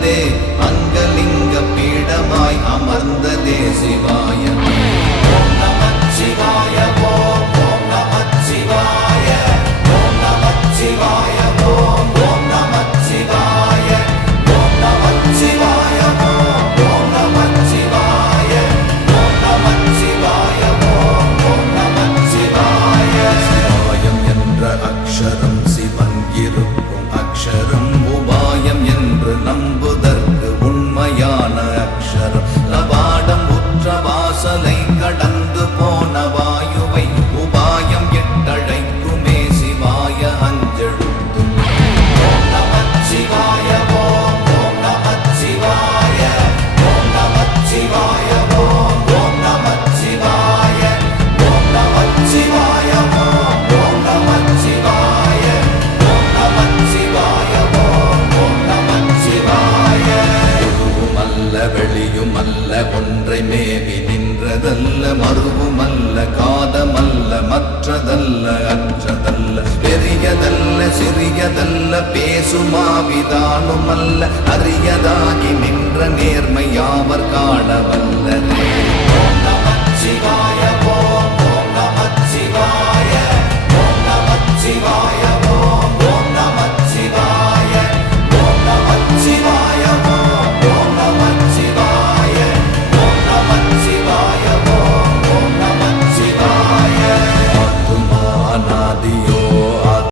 நிறைந்ததே அங்கலிங்க பீடமாய் அமர்ந்ததே சிவாயமே. ஓம் நமச்சிவாய ஓம் ஓம் நமச்சிவாய ஓம் நமச்சிவாய ஓம் ஓம் நமச்சிவாய ஓம் நமச்சிவாய ஓம் ஓம் நமச்சிவாய ஓம் நமச்சிவாய ஓம் ஓம் நமச்சிவாய. சிவாயம் என்ற அக்ஷரம் சிவன் இருக்கும் அக்ஷரம், உபாயம் என்று நம்புதற்கு உண்மையான அக்ஷரம். லபாடம் உற்ற வாசலை கடந்து போன வாயுவை உபாயம் எட்டழைக்குமே சிவாய அஞ்செழுத்தும். ஓம் நமச்சிவாய ஓம் ஓம் நமச்சிவாய ஓம் நமச்சிவாய ஓம் ஓம் நமச்சிவாய ஓம் நமச்சிவாய ஓம் ஓம் நமச்சிவாய ஓம் நமச்சிவாய ஓம் ஓம் நமச்சிவாய. உருவுமல்ல வெளியுமல்ல ஒன்றை மேவி நின்றதல்ல, மருவுமல்ல காதமல்ல மற்றதல்ல அற்றதல்ல, பெரியதல்ல சிறியதல்ல பேசுமாவிதானுமல்ல, அரியதாகி நின்ற நேர்மை யாவர் காணவல்லரே. ஓம் நமச்சிவாய